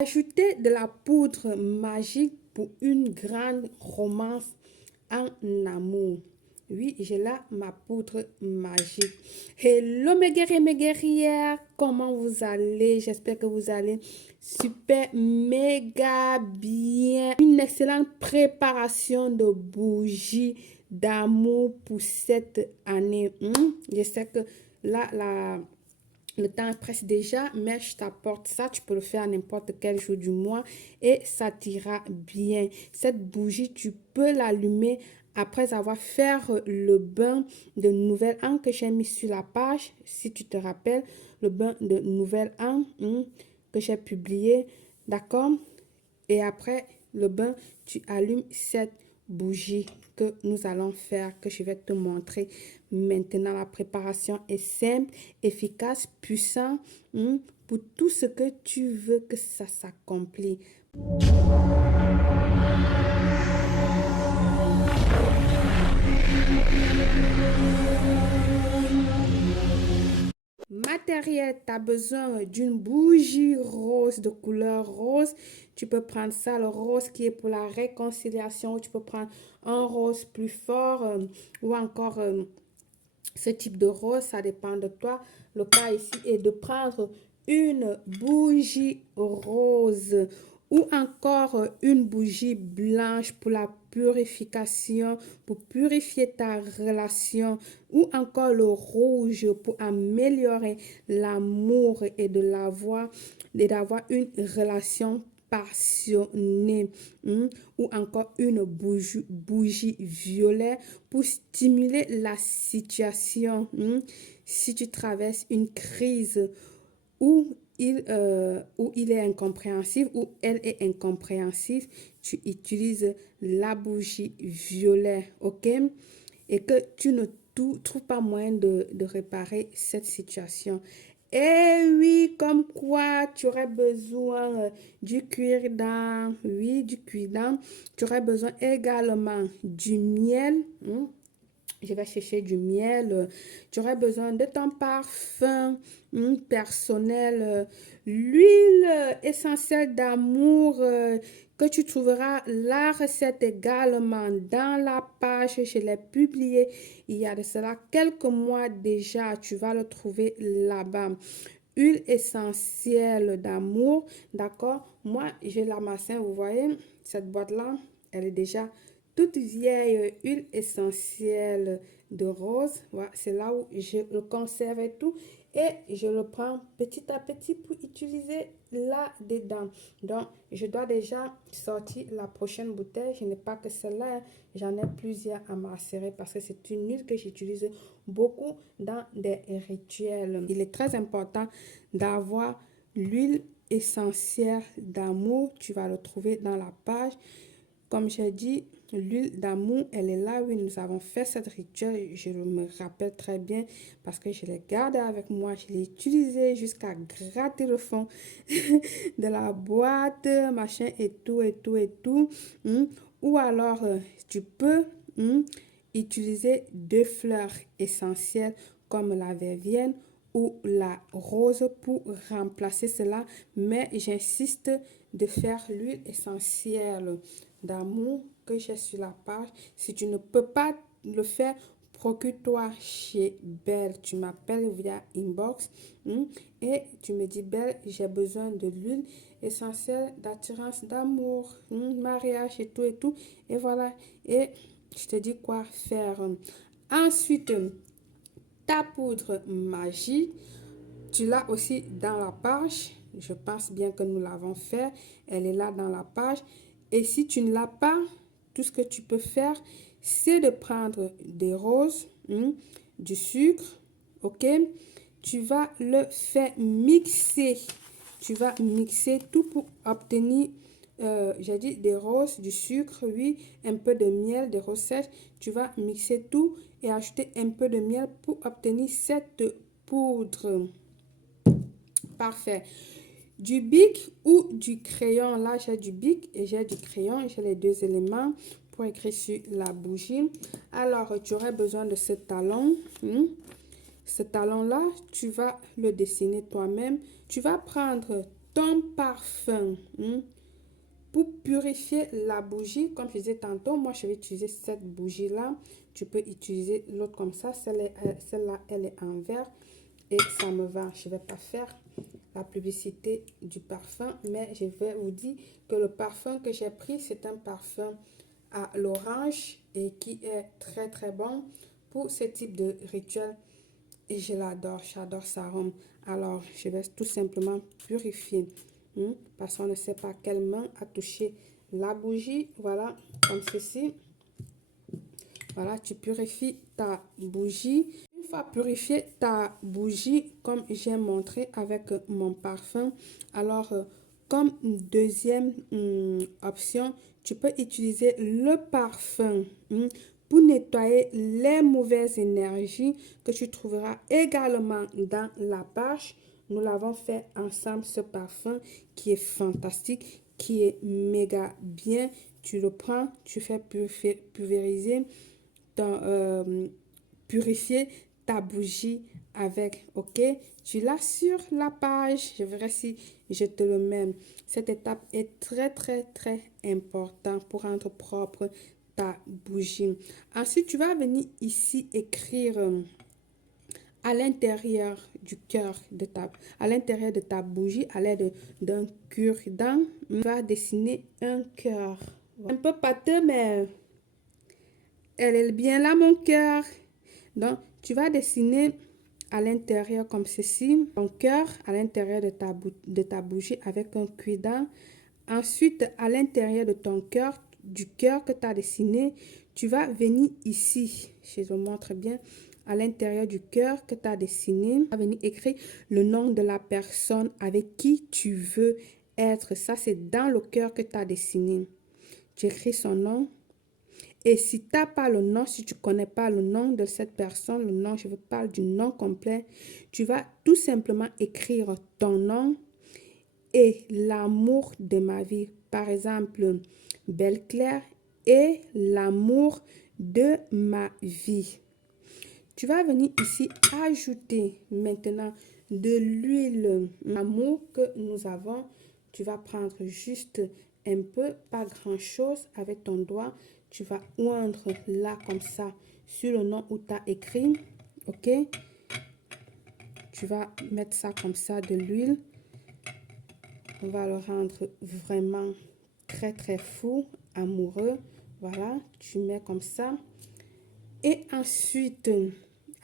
Ajouter de la poudre magique pour une grande romance en amour. Oui, j'ai là ma poudre magique. Hello mes guerrières, comment vous allez? J'espère que vous allez super méga bien. Une excellente préparation de bougies d'amour pour cette année. Je sais que là, le temps est presque déjà, mais je t'apporte ça. Tu peux le faire à n'importe quel jour du mois et ça t'ira bien. Cette bougie, tu peux l'allumer après avoir fait le bain de nouvel an que j'ai mis sur la page. Si tu te rappelles, le bain de nouvel an que j'ai publié. D'accord? Et après le bain, tu allumes cette bougie que nous allons faire, que je vais te montrer maintenant. La préparation est simple, efficace, puissant pour tout ce que tu veux que ça s'accomplisse. Matériel, tu as besoin d'une bougie rose de couleur rose. Tu peux prendre ça, le rose qui est pour la réconciliation. Tu peux prendre un rose plus fort ou encore ce type de rose, ça dépend de toi. Le cas ici est de prendre une bougie rose ou encore une bougie blanche pour la purification, pour purifier ta relation, ou encore le rouge pour améliorer l'amour et d'avoir une relation passionnée, ou encore une bougie violet pour stimuler la situation. Si tu traverses une crise où il est incompréhensif ou elle est incompréhensive, tu utilises la bougie violet, ok? Et que tu ne trouves pas moyen de réparer cette situation. Et oui, comme quoi tu aurais besoin du cuir-dent, oui, du cuir-dent. Tu aurais besoin également du miel. Je vais chercher du miel. Tu aurais besoin de ton parfum personnel, l'huile essentielle d'amour que tu trouveras la recette également dans la page. Je l'ai publiée il y a de cela quelques mois déjà. Tu vas le trouver là-bas. Huile essentielle d'amour, d'accord? Moi, j'ai la massin, vous voyez, cette boîte-là, elle est déjà toute vieille. Huile essentielle de rose. Voilà, c'est là où je le conserve et tout. Et je le prends petit à petit pour utiliser là-dedans. Donc, je dois déjà sortir la prochaine bouteille. Je n'ai pas que celle-là. J'en ai plusieurs à macérer parce que c'est une huile que j'utilise beaucoup dans des rituels. Il est très important d'avoir l'huile essentielle d'amour. Tu vas le trouver dans la page. Comme j'ai dit, l'huile d'amour, elle est là où nous avons fait cette rituel. Je me rappelle très bien parce que je l'ai gardé avec moi. Je l'ai utilisé jusqu'à gratter le fond de la boîte, machin et tout, et tout, et tout. Ou alors, tu peux utiliser deux fleurs essentielles comme la verveine ou la rose pour remplacer cela. Mais j'insiste de faire l'huile essentielle d'amour que j'ai sur la page. Si tu ne peux pas le faire, procure-toi chez Belle. Tu m'appelles via inbox et tu me dis: Belle, j'ai besoin de l'huile essentielle d'attirance, d'amour, mariage et tout et tout. Et voilà. Et je te dis quoi faire. Ensuite, ta poudre magique, tu l'as aussi dans la page. Je pense bien que nous l'avons fait. Elle est là dans la page. Et si tu ne l'as pas, tout ce que tu peux faire, c'est de prendre des roses, du sucre, ok? Tu vas le faire mixer. Tu vas mixer tout pour obtenir, j'ai dit des roses, du sucre, oui, un peu de miel, des roses sèches. Tu vas mixer tout et ajouter un peu de miel pour obtenir cette poudre. Parfait. Du bic ou du crayon. Là, j'ai du bic et j'ai du crayon. J'ai les deux éléments pour écrire sur la bougie. Alors, tu aurais besoin de ce talon. Ce talon-là, tu vas le dessiner toi-même. Tu vas prendre ton parfum. Pour purifier la bougie, comme je disais tantôt, moi je vais utiliser cette bougie-là. Tu peux utiliser l'autre comme ça. Celle-là, elle est en vert et ça me va. Je ne vais pas faire la publicité du parfum, mais je vais vous dire que le parfum que j'ai pris, c'est un parfum à l'orange et qui est très très bon pour ce type de rituel. Et je l'adore, j'adore sa arôme. Alors, je vais tout simplement purifier. Parce qu'on ne sait pas quelle main a touché la bougie. Voilà, comme ceci. Voilà, tu purifies ta bougie. Une fois purifié ta bougie, comme j'ai montré avec mon parfum, alors comme deuxième option, tu peux utiliser le parfum pour nettoyer les mauvaises énergies que tu trouveras également dans la page. Nous l'avons fait ensemble, ce parfum qui est fantastique, qui est méga bien. Tu le prends, tu fais pulvériser, purifier ta bougie avec, ok? Tu l'as sur la page. Je verrai si je te le mets. Cette étape est très, très, très importante pour rendre propre ta bougie. Ensuite, tu vas venir ici écrire à l'intérieur du cœur de à l'intérieur de ta bougie, à l'aide d'un cure-dent, tu vas dessiner un cœur. Un peu pâteux, mais elle est bien là, mon cœur. Donc, tu vas dessiner à l'intérieur comme ceci, ton cœur à l'intérieur de ta bougie avec un cure-dent. Ensuite, à l'intérieur de ton cœur, du cœur que tu as dessiné, tu vas venir ici. Je te montre bien. À l'intérieur du cœur que tu as dessiné, tu vas venir écrire le nom de la personne avec qui tu veux être. Ça, c'est dans le cœur que tu as dessiné. Tu écris son nom. Et si tu n'as pas le nom, si tu ne connais pas le nom de cette personne, le nom, je vous parle du nom complet, tu vas tout simplement écrire ton nom et l'amour de ma vie. Par exemple, Belle Claire et l'amour de ma vie. Tu vas venir ici ajouter maintenant de l'huile. L'amour que nous avons, tu vas prendre juste un peu, pas grand chose, avec ton doigt. Tu vas oindre là comme ça sur le nom où tu as écrit. Ok? Tu vas mettre ça comme ça, de l'huile. On va le rendre vraiment très très fou, amoureux. Voilà, tu mets comme ça. Et ensuite,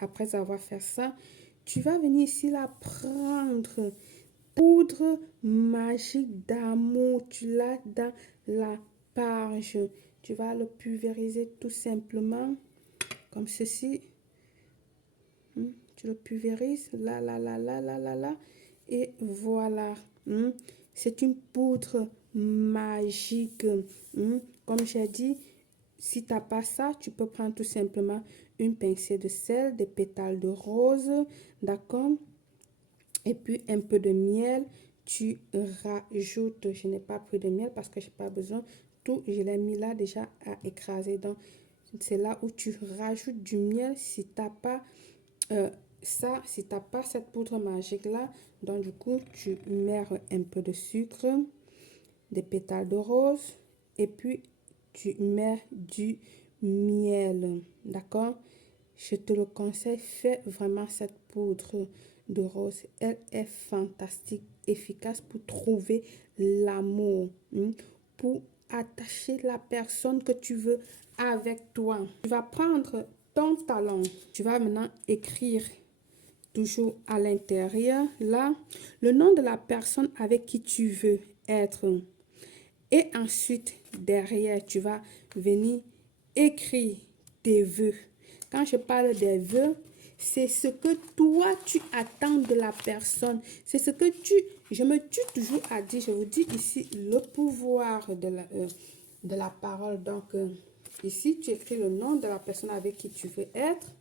après avoir fait ça, tu vas venir ici là prendre poudre magique d'amour. Tu l'as dans la page. Tu vas le pulvériser tout simplement comme ceci. Tu le pulvérises là, là, là, là, là, là, là. Et voilà. C'est une poudre magique. Comme j'ai dit, si tu n'as pas ça, tu peux prendre tout simplement une pincée de sel, des pétales de rose, d'accord? Et puis un peu de miel. Tu rajoutes, je n'ai pas pris de miel parce que je n'ai pas besoin. Tout, je l'ai mis là déjà à écraser. Donc, c'est là où tu rajoutes du miel si tu n'as pas ça, si tu n'as pas cette poudre magique là. Donc, du coup, tu mets un peu de sucre, des pétales de rose et puis tu mets du miel, d'accord? Je te le conseille, fais vraiment cette poudre de rose. Elle est fantastique, efficace pour trouver l'amour, pour attacher la personne que tu veux avec toi. Tu vas prendre ton talon. Tu vas maintenant écrire toujours à l'intérieur, là, le nom de la personne avec qui tu veux être. Et ensuite, derrière, tu vas venir écrire tes vœux. Quand je parle des vœux, c'est ce que toi, tu attends de la personne. C'est ce que je me tue toujours à dire, je vous dis ici, le pouvoir de la parole. Donc, ici, tu écris le nom de la personne avec qui tu veux être.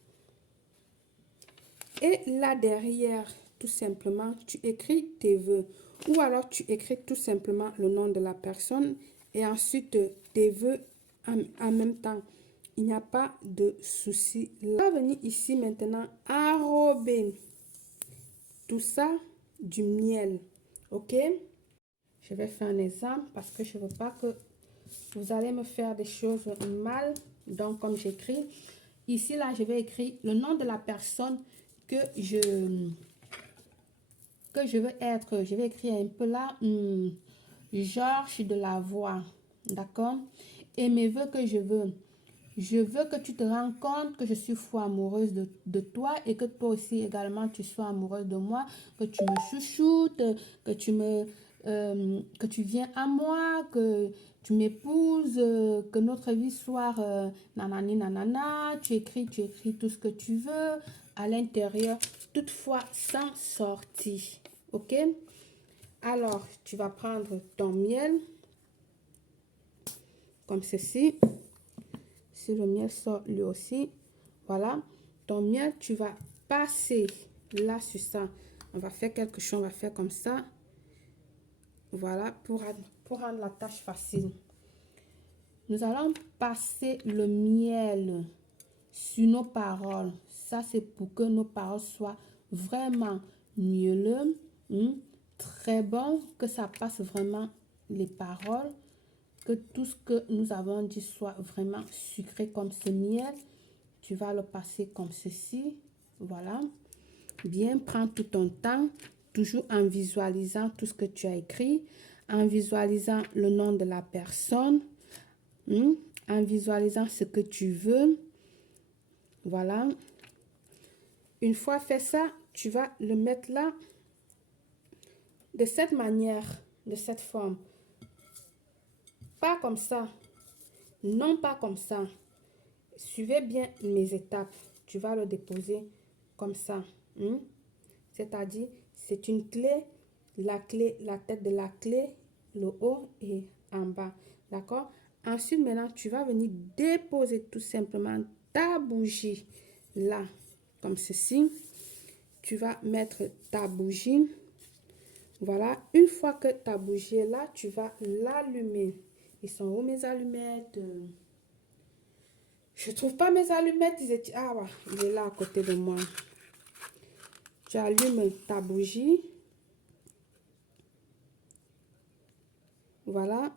Et là derrière, tout simplement, tu écris tes vœux. Ou alors, tu écris tout simplement le nom de la personne et ensuite tes vœux en même temps. Il n'y a pas de souci. On va venir ici maintenant enrober tout ça du miel. Ok? Je vais faire un exemple parce que je ne veux pas que vous allez me faire des choses mal. Donc, comme j'écris, ici, là, je vais écrire le nom de la personne que je veux être. Je vais écrire un peu là, Georges de la Voix. D'accord? Et mes vœux que je veux. Je veux que tu te rends compte que je suis fou amoureuse de toi et que toi aussi également tu sois amoureuse de moi, que tu me chouchoutes, que tu viens à moi, que tu m'épouses, que notre vie soit nanani nanana, tu écris tout ce que tu veux à l'intérieur, toutefois sans sortie. Ok? Alors, tu vas prendre ton miel comme ceci. Si le miel sort lui aussi, voilà, ton miel, tu vas passer là sur ça. On va faire quelque chose, on va faire comme ça. Voilà, pour rendre la tâche facile. Nous allons passer le miel sur nos paroles. Ça, c'est pour que nos paroles soient vraiment mielleux, très bon, que ça passe vraiment les paroles. Que tout ce que nous avons dit soit vraiment sucré comme ce miel. Tu vas le passer comme ceci. Voilà. Bien, prends tout ton temps, toujours en visualisant tout ce que tu as écrit, en visualisant le nom de la personne, en visualisant ce que tu veux. Voilà. Une fois fait ça, tu vas le mettre là, de cette manière, de cette forme. Pas comme ça. Non, pas comme ça. Suivez bien mes étapes. Tu vas le déposer comme ça. C'est-à-dire, c'est une clé, la tête de la clé, le haut et en bas. D'accord? Ensuite, maintenant, tu vas venir déposer tout simplement ta bougie là, comme ceci. Tu vas mettre ta bougie. Voilà. Une fois que ta bougie est là, tu vas l'allumer. Ils sont où mes allumettes? Je trouve pas mes allumettes. Ah ouais, il est là à côté de moi. Tu allumes ta bougie. Voilà.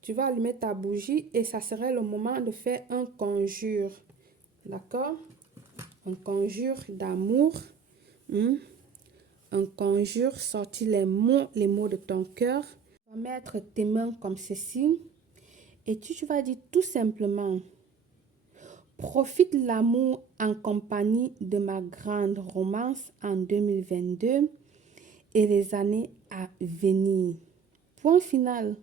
Tu vas allumer ta bougie et ça serait le moment de faire un conjure. D'accord? Un conjure d'amour. Un conjure, sortir les mots de ton cœur. Tu vas mettre tes mains comme ceci. Et tu vas dire tout simplement: profite l'amour en compagnie de ma grande romance en 2022 et les années à venir. Point final.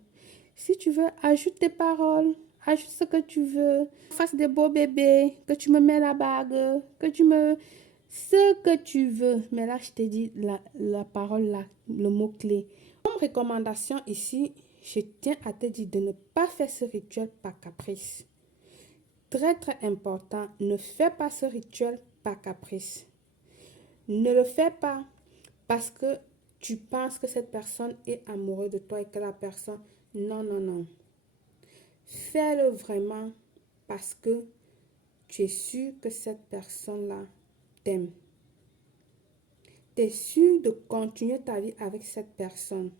Si tu veux, ajoute tes paroles, ajoute ce que tu veux. Fasse des beaux bébés, que tu me mets la bague, que tu me... Ce que tu veux. Mais là, je te dis la parole, là, le mot-clé. Comme recommandation ici, je tiens à te dire de ne pas faire ce rituel par caprice. Très, très important, ne fais pas ce rituel par caprice. Ne le fais pas parce que tu penses que cette personne est amoureuse de toi et que la personne... Non, non, non. Fais-le vraiment parce que tu es sûr que cette personne-là t'aime. Tu es sûr de continuer ta vie avec cette personne.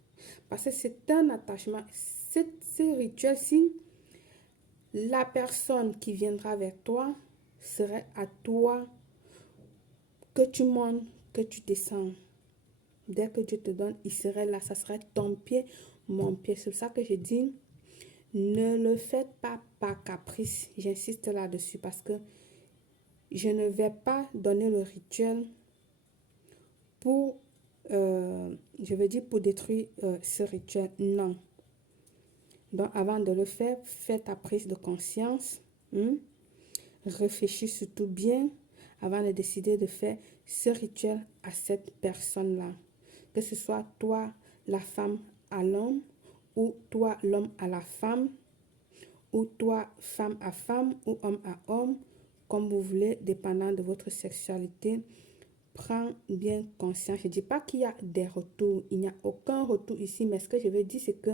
Parce que c'est un attachement. Ce rituel-ci, la personne qui viendra vers toi serait à toi que tu montes, que tu descends. Dès que Dieu te donne, il serait là. Ça serait ton pied, mon pied. C'est pour ça que je dis, ne le faites pas par caprice. J'insiste là-dessus parce que je ne vais pas donner le rituel pour, je veux dire, pour détruire ce rituel. Non. Donc, avant de le faire, fais ta prise de conscience. Réfléchis surtout bien avant de décider de faire ce rituel à cette personne-là. Que ce soit toi, la femme à l'homme, ou toi, l'homme à la femme, ou toi, femme à femme, ou homme à homme, comme vous voulez, dépendant de votre sexualité. Prends bien conscience. Je ne dis pas qu'il y a des retours. Il n'y a aucun retour ici. Mais ce que je veux dire, c'est que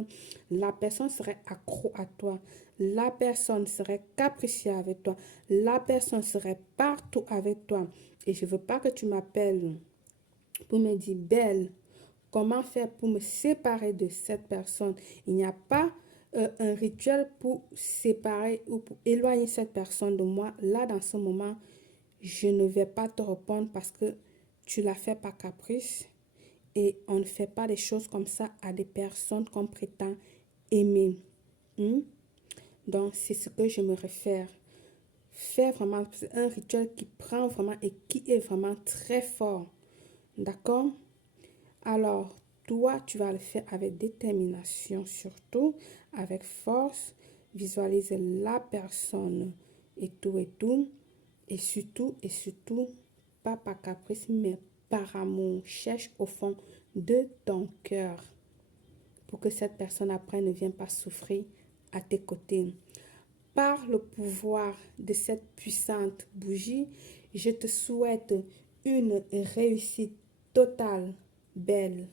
la personne serait accro à toi. La personne serait capricieuse avec toi. La personne serait partout avec toi. Et je ne veux pas que tu m'appelles pour me dire: Belle, comment faire pour me séparer de cette personne. Il n'y a pas un rituel pour séparer ou pour éloigner cette personne de moi. Là, dans ce moment, je ne vais pas te répondre parce que tu l'as fait par caprice. Et on ne fait pas des choses comme ça à des personnes qu'on prétend aimer. Hmm? Donc, c'est ce que je me réfère. Faire vraiment un rituel qui prend vraiment et qui est vraiment très fort. D'accord? Alors, toi, tu vas le faire avec détermination, surtout avec force. Visualiser la personne et tout et tout. Et surtout, pas par caprice, mais par amour. Cherche au fond de ton cœur pour que cette personne après ne vienne pas souffrir à tes côtés. Par le pouvoir de cette puissante bougie, je te souhaite une réussite totale, belle.